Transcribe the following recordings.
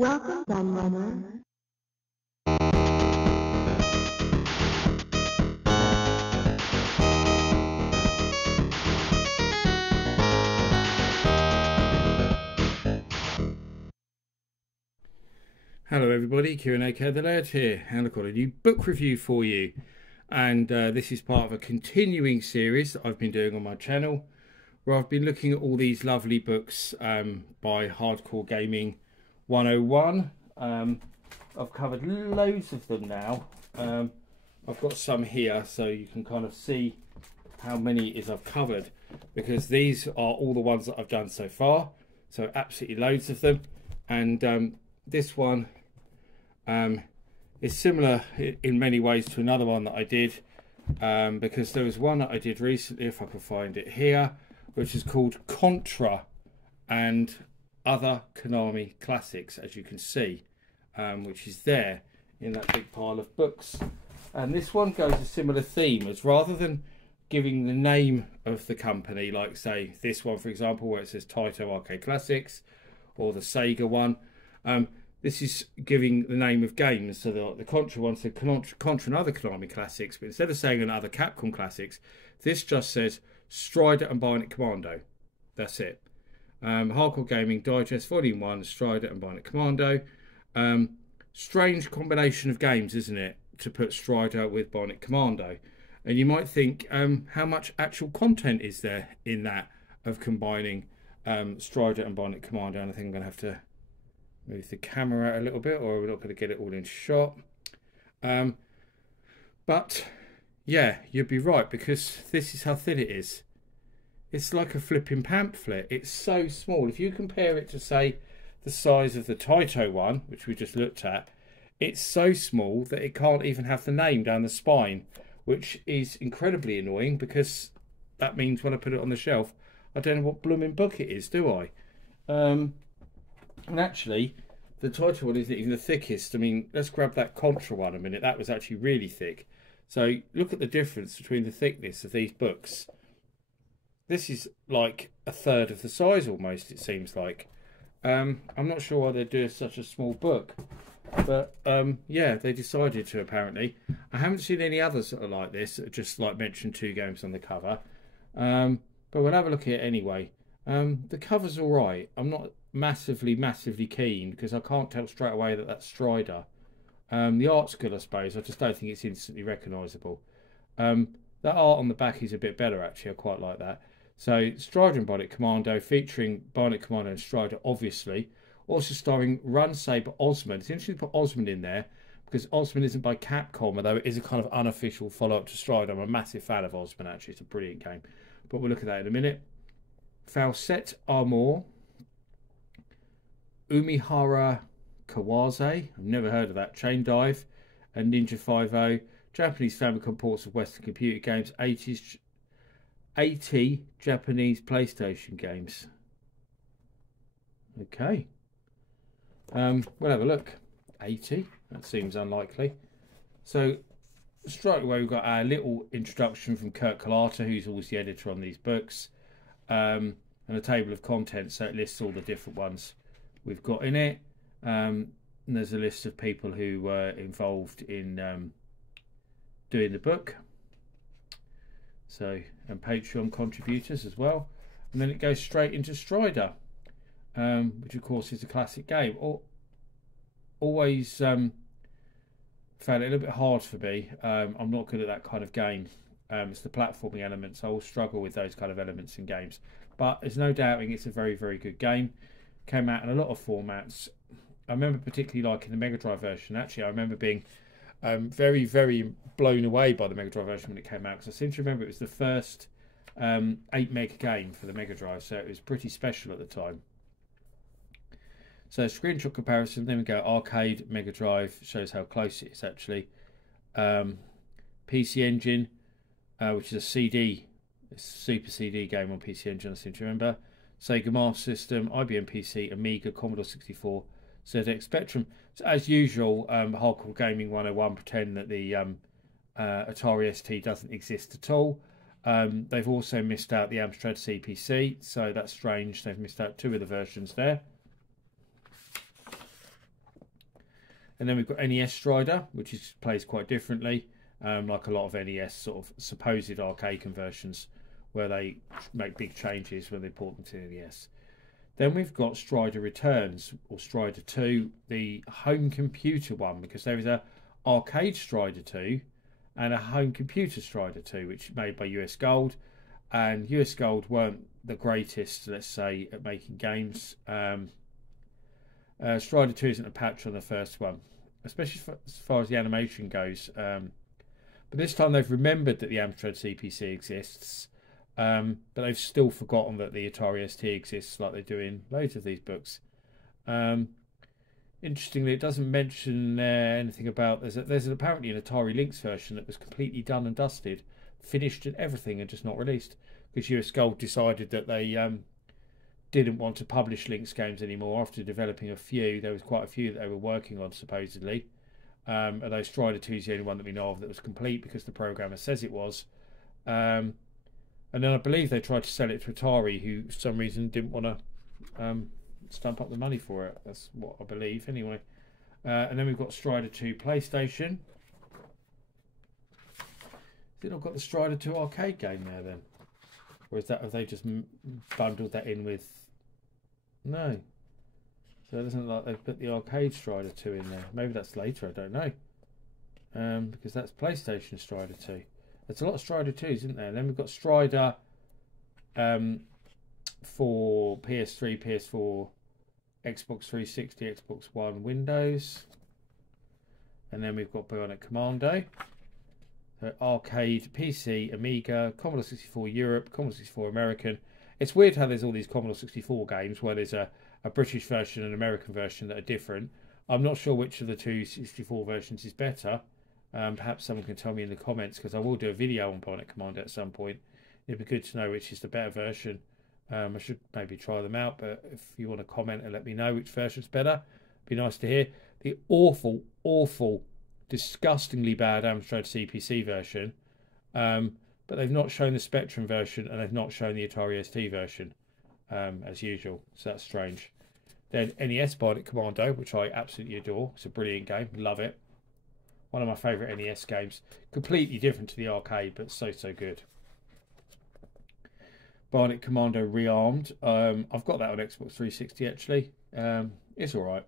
Welcome, Gunrunner. Hello everybody, Q&A the Lad here, and I've got a new book review for you. And this is part of a continuing series that I've been doing on my channel, where I've been looking at all these lovely books by Hardcore Gaming 101. I've covered loads of them now. I've got some here so you can kind of see how many it is I've covered, because these are all the ones that I've done so far, so absolutely loads of them. And this one is similar in many ways to another one that I did, because there was one that I did recently, if I can find it here, which is called Contra and Other Konami Classics, as you can see, which is there in that big pile of books. And this one goes a similar theme, as rather than giving the name of the company, like say this one for example where it says Taito Arcade Classics, or the Sega one, this is giving the name of games. So the Contra one said Contra and Other Konami Classics, but instead of saying another Capcom Classics, this just says Strider and Bionic Commando. That's it. Hardcore Gaming Digest Volume 1, Strider and Bionic Commando. Strange combination of games, isn't it, to put Strider with Bionic Commando? And you might think, how much actual content is there in that of combining Strider and Bionic Commando? And I think I'm going to have to move the camera out a little bit, or we're not going to get it all in shot. But yeah, you'd be right, because this is how thin it is. It's like a flipping pamphlet. It's so small. If you compare it to, say, the size of the Taito one, which we just looked at, it's so small that it can't even have the name down the spine, which is incredibly annoying, because that means when I put it on the shelf, I don't know what blooming book it is, do I? And actually, the Taito one isn't even the thickest. I mean, let's grab that Contra one a minute. That was actually really thick. So look at the difference between the thickness of these books. This is like a third of the size almost, it seems like. I'm not sure why they're doing such a small book, but yeah, they decided to, apparently. I haven't seen any others that are like this, just like mentioned 2 games on the cover. But we'll have a look at it anyway. The cover's all right. I'm not massively keen, because I can't tell straight away that that's Strider. The art's good, I suppose. I just don't think it's instantly recognisable. That art on the back is a bit better, actually. I quite like that. So Strider and Bionic Commando, featuring Bionic Commando and Strider, obviously. Also starring Run Saber Osman. It's interesting to put Osman in there, because Osman isn't by Capcom, although it is a kind of unofficial follow-up to Strider. I'm a massive fan of Osman, actually. It's a brilliant game. But we'll look at that in a minute. Falsette Amore, Umihara Kawase, I've never heard of that, Chain Dive, and Ninja 5-0, Japanese Famicom ports of Western computer games, 80 Japanese PlayStation games. Okay. We'll have a look. 80, that seems unlikely. So straight away we've got our little introduction from Kurt Kalata, who's always the editor on these books, and a table of contents, so it lists all the different ones we've got in it. And there's a list of people who were involved in doing the book, so, and Patreon contributors as well. And then it goes straight into Strider, which of course is a classic game. Always found it a little bit hard for me. I'm not good at that kind of game. It's the platforming elements. I will struggle with those kind of elements in games, but there's no doubting it's a very good game. Came out in a lot of formats. I remember particularly liking the Mega Drive version. Actually, I remember being very blown away by the Mega Drive version when it came out, because I seem to remember it was the first 8 meg game for the Mega Drive, so it was pretty special at the time. So screenshot comparison, then we go arcade, Mega Drive, shows how close it is actually. PC Engine, which is a CD, a Super CD game on PC Engine, I seem to remember. Sega Master System, IBM PC, Amiga, Commodore 64, ZX Spectrum. So as usual, Hardcore Gaming 101 pretend that the Atari ST doesn't exist at all. They've also missed out the Amstrad CPC, so that's strange. They've missed out 2 of the versions there. And then we've got NES Strider, which plays quite differently, like a lot of NES sort of supposed arcade conversions, where they make big changes when they port them to the NES. Then we've got Strider Returns, or Strider 2, the home computer one, because there is a arcade Strider 2 and a home computer Strider 2, which is made by US Gold. And US Gold weren't the greatest, let's say, at making games. Strider 2 isn't a patch on the first one, especially as far as the animation goes. But this time they've remembered that the Amstrad CPC exists, but they've still forgotten that the Atari ST exists, like they do in loads of these books. Interestingly, it doesn't mention anything about... There's apparently an Atari Lynx version that was completely done and dusted, finished and everything, and just not released, because US Gold decided that they didn't want to publish Lynx games anymore after developing a few. There was quite a few that they were working on, supposedly. Although Strider 2 is the only one that we know of that was complete, because the programmer says it was. And then I believe they tried to sell it to Atari, who for some reason didn't want to stump up the money for it. That's what I believe, anyway. And then we've got Strider 2 PlayStation. Has it not got the Strider 2 arcade game there then? Or is that, have they just bundled that in with... No. So it doesn't look like they've put the arcade Strider 2 in there. Maybe that's later, I don't know. Because that's PlayStation Strider 2. There's a lot of Strider 2s, isn't there? And then we've got Strider for PS3, PS4, Xbox 360, Xbox One, Windows. And then we've got Bionic Commando. So arcade, PC, Amiga, Commodore 64 Europe, Commodore 64 American. It's weird how there's all these Commodore 64 games where there's a British version and an American version that are different. I'm not sure which of the two 64 versions is better. Perhaps someone can tell me in the comments, because I will do a video on Bonet Commando at some point. It'd be good to know which is the better version. I should maybe try them out, but if you want to comment and let me know which version's better, it'd be nice to hear. The awful, disgustingly bad Amstrad CPC version, but they've not shown the Spectrum version, and they've not shown the Atari ST version, as usual, so that's strange. Then NES Bionic Commando, which I absolutely adore. It's a brilliant game, love it. One of my favourite NES games. Completely different to the arcade, but so good. Bionic Commando Rearmed. I've got that on Xbox 360 actually. It's alright.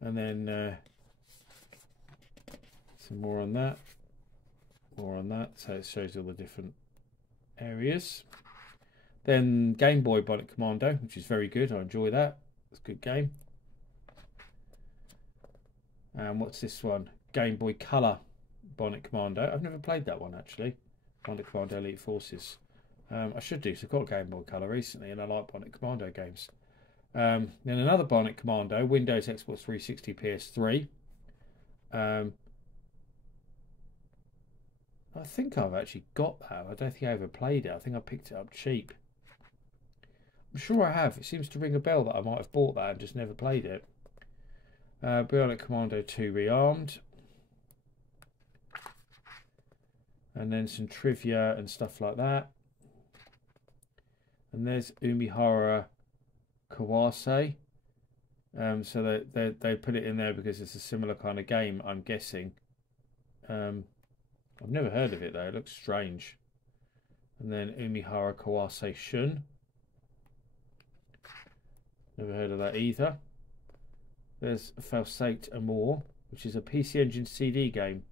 And then some more on that. More on that. So it shows all the different areas. Then Game Boy Bionic Commando, which is very good. I enjoy that. It's a good game. And what's this one? Game Boy Color Bionic Commando. I've never played that one actually. Bionic Commando Elite Forces. I should do, so I've got Game Boy Color recently, and I like Bionic Commando games. Then another Bionic Commando, Windows, Xbox 360, PS3. I think I've actually got that. I don't think I ever played it. I think I picked it up cheap. I'm sure I have. It seems to ring a bell that I might have bought that and just never played it. Bionic Commando 2 Rearmed. And then some trivia and stuff like that. And there's Umihara Kawase. So they put it in there because it's a similar kind of game, I'm guessing. I've never heard of it though, it looks strange. And then Umihara Kawase Shun. Never heard of that either. There's Falsate Amore, which is a PC Engine CD game.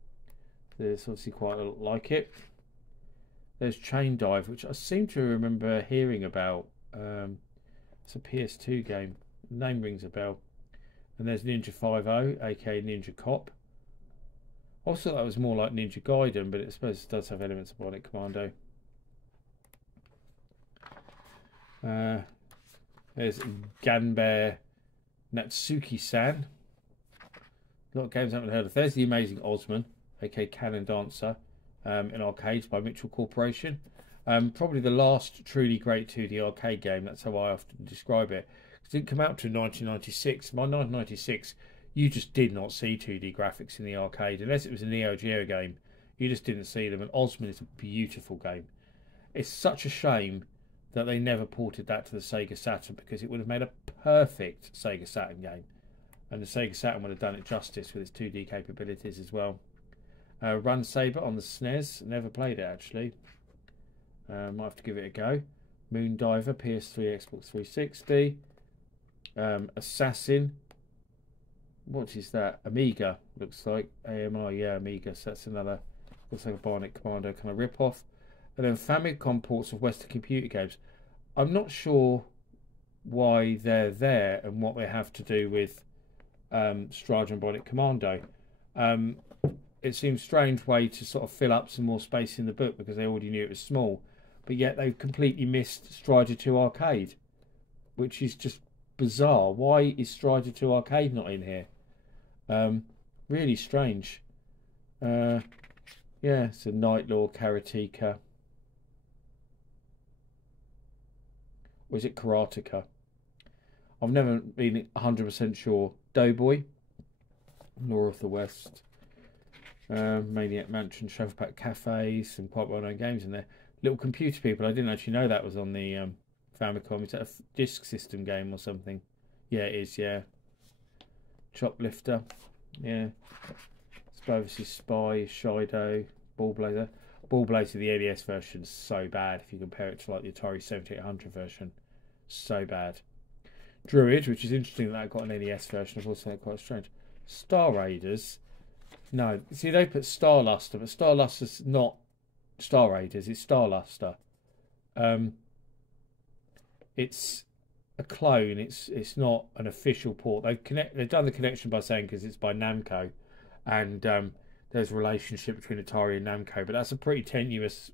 There's obviously quite a lot like it. There's Chain Dive, which I seem to remember hearing about. It's a PS2 game. The name rings a bell. And there's Ninja 5.0, aka Ninja Cop. I also thought that was more like Ninja Gaiden, but I suppose it does have elements of Bionic Commando. There's Ganbare Natsuki-san. A lot of games I haven't heard of. There's the amazing Osman, aka Cannon Dancer, in arcades by Mitchell Corporation. Probably the last truly great 2D arcade game. That's how I often describe it. It didn't come out to 1996. By 1996, you just did not see 2D graphics in the arcade. Unless it was a Neo Geo game, you just didn't see them. And Osman is a beautiful game. It's such a shame that they never ported that to the Sega Saturn, because it would have made a perfect Sega Saturn game, and the Sega Saturn would have done it justice with its 2D capabilities as well. Run Saber on the SNES, never played it actually. Might have to give it a go. Moon Diver, PS3, Xbox 360. Assassin. What is that? Amiga, looks like. AMI, yeah, Amiga. So that's another, looks like a Bionic Commando kind of rip-off. And then Famicom ports of Western computer games. I'm not sure why they're there and what they have to do with Strider and Bonet Commando. It seems a strange way to sort of fill up some more space in the book, because they already knew it was small. But yet they've completely missed Strider 2 Arcade, which is just bizarre. Why is Strider 2 Arcade not in here? Really strange. Yeah, it's a Night Lord Karateka. Or is it Karateka? I've never been 100% sure. Doughboy. Law of the West. Maniac Mansion, Shufflepack Cafe. Some quite well-known games in there. Little Computer People. I didn't actually know that was on the Famicom. Is that a disc system game or something? Yeah, it is, yeah. Choplifter. Yeah. Spy vs. Spy, Shido, Ballblazer. Ballblazer, the NES version, is so bad if you compare it to like the Atari 7800 version. So bad. Druid, which is interesting that got an NES version. I've also found it quite strange. Star Raiders. No, see, they put Starluster, but Starluster's not Star Raiders, it's Starluster. It's a clone. It's not an official port. They've done the connection by saying because it's by Namco, and there's a relationship between Atari and Namco, but that's a pretty tenuous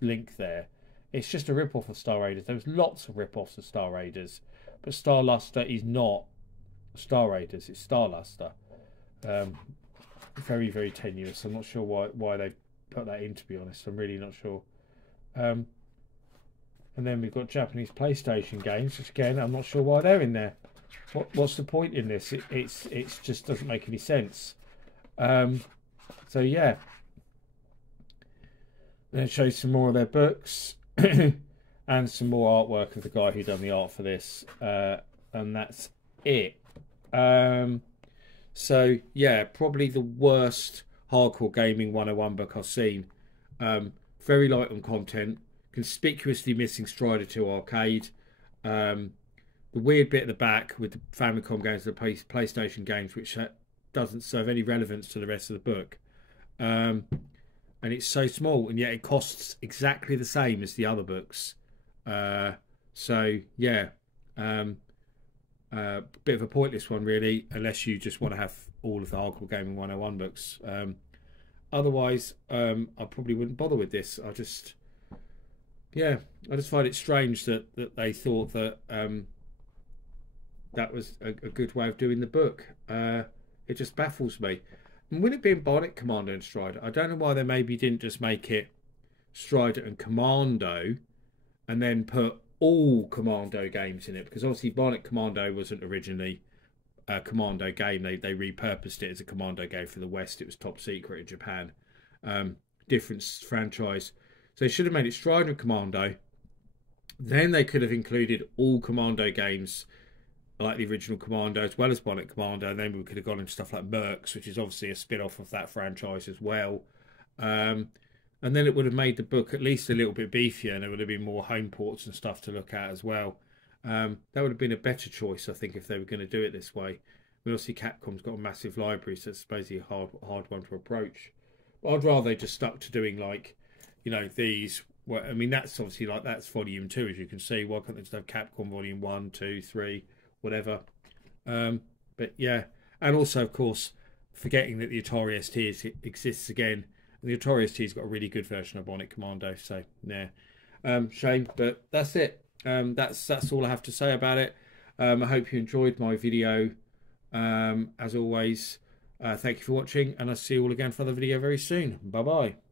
link there. It's just a rip-off of Star Raiders. There was lots of rip-offs of Star Raiders, but Starluster is not Star Raiders. It's Starluster. Very, very tenuous. I'm not sure why they've put that in, to be honest. I'm really not sure. And then we've got Japanese PlayStation games, which again, I'm not sure why they're in there. What's the point in this? It's just doesn't make any sense. So yeah. Then it shows some more of their books and some more artwork of the guy who done the art for this. And that's it. So yeah, probably the worst hardcore gaming 101 book I've seen. Very light on content, conspicuously missing Strider 2 Arcade. The weird bit at the back with the Famicom games, the PlayStation games, which doesn't serve any relevance to the rest of the book. And it's so small, and yet it costs exactly the same as the other books. So yeah, bit of a pointless one really, unless you just want to have all of the hardcore gaming 101 books. Otherwise, I probably wouldn't bother with this. I just find it strange that they thought that that was a good way of doing the book. It just baffles me. And with it being Bionic Commando and Strider, I don't know why they maybe didn't just make it Strider and Commando and then put all Commando games in it, because obviously Bionic Commando wasn't originally a Commando game. They repurposed it as a Commando game for the West. It was top secret in Japan. Different franchise. So they should have made it Strider and Commando. Then they could have included all Commando games like the original Commando as well as Bionic Commando, and then we could have gone into stuff like Mercs, which is obviously a spin-off of that franchise as well. And then it would have made the book at least a little bit beefier, and there would have been more home ports and stuff to look at as well. That would have been a better choice, I think, if they were going to do it this way. Obviously, Capcom's got a massive library, so it's supposedly a hard one to approach. But I'd rather they just stuck to doing, like, you know, these. Well, I mean, that's obviously like that's Volume 2, as you can see. Why can't they just have Capcom Volume 1, 2, 3, whatever? But yeah, and also, of course, forgetting that the Atari ST exists again. And the Atari ST's got a really good version of Bionic Commando, so yeah, shame, but that's it. That's all I have to say about it. I hope you enjoyed my video. As always, thank you for watching, and I'll see you all again for another video very soon. Bye bye.